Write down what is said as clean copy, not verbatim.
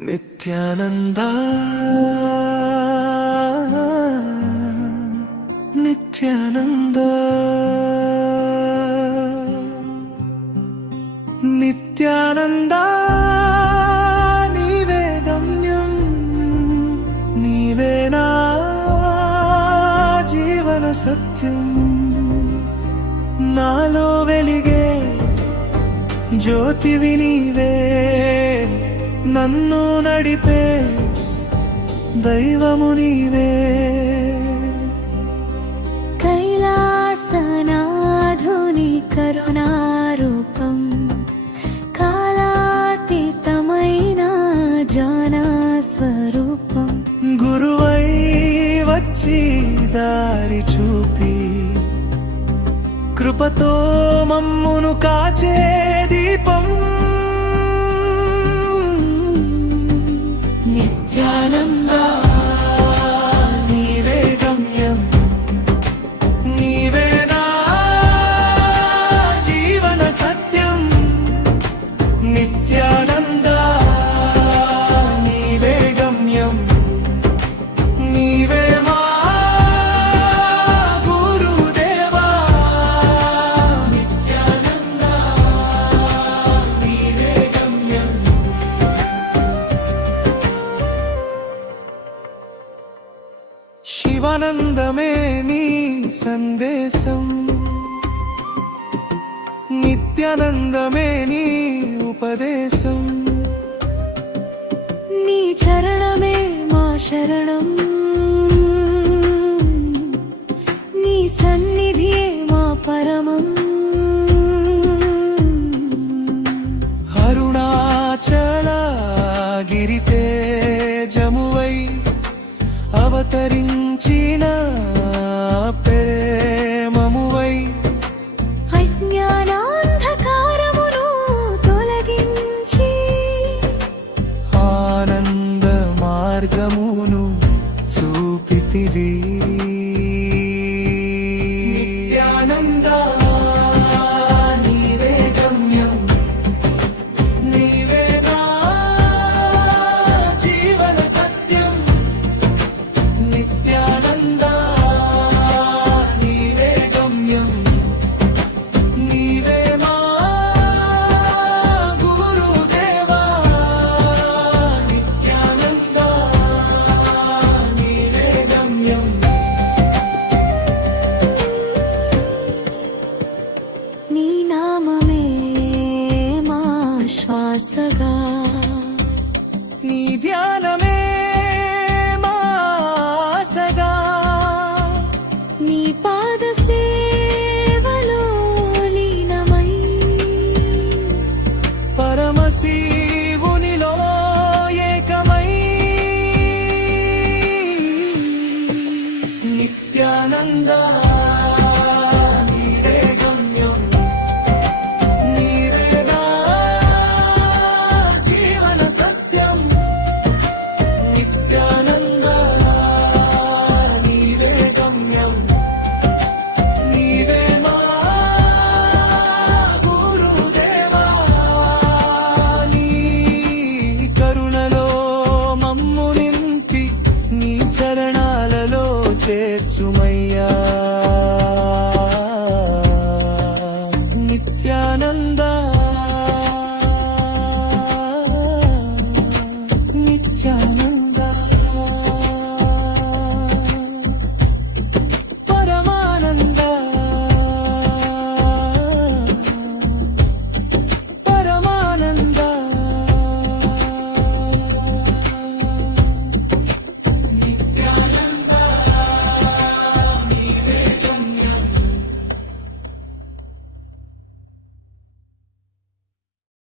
నిత్యానంద నిత్యానంద నిత్యానంద నీవే గమ్యం నీవే నా జీవన సత్యం నాలో వెలిగే జ్యోతివి నీవే నన్ను నడిపే దైవము నీవే కైలాసనాధుని కరుణారూపం కాలాతీతమైన జ్ఞానస్వరూపం గురువై వచ్చి దారి చూపి కృపతో మమ్మును కాచే దీపం నిత్యానంద నీవే గమ్యం నీవే నా జీవన సత్యం నిత్యానంద నీవే గమ్యం నీవే మా గురుదేవా నిత్యానంద నీవే గమ్యం శివానందమే నీ సందేశం నిత్యానందమే నీ ఉపదేశం నీ చరణమే మా శరణం నీ సన్నిధియే మా పరమం అరుణాచల గిరితే జమువై అవతరించిన ప్రేమమువై అజ్ఞానాంధకారమును తొలగించి ఆనంద మార్గమును చూపితివి నిత్యానంద నీవే గమ్యం నీవే నా జీవన సత్యం నిత్యానంద నీవే గమ్యం నీవే మా గురుదేవా నిత్యానంద నీవే గమ్యం నీ నామమే మా శ్వాసగా నీ ధ్యానమే మాసగా నీ పాద సేవలో లీనమై పరమశివునిలో ఏకమై నిత్యానంద నీవే గమ్యం నీవే నా జీవన సత్యం నిత్యానంద నీవే గమ్యం నీవే మా గురుదేవా నీ కరుణలో మమ్ము నింపి నీ చరణాలలో చేర్చుమయ్యా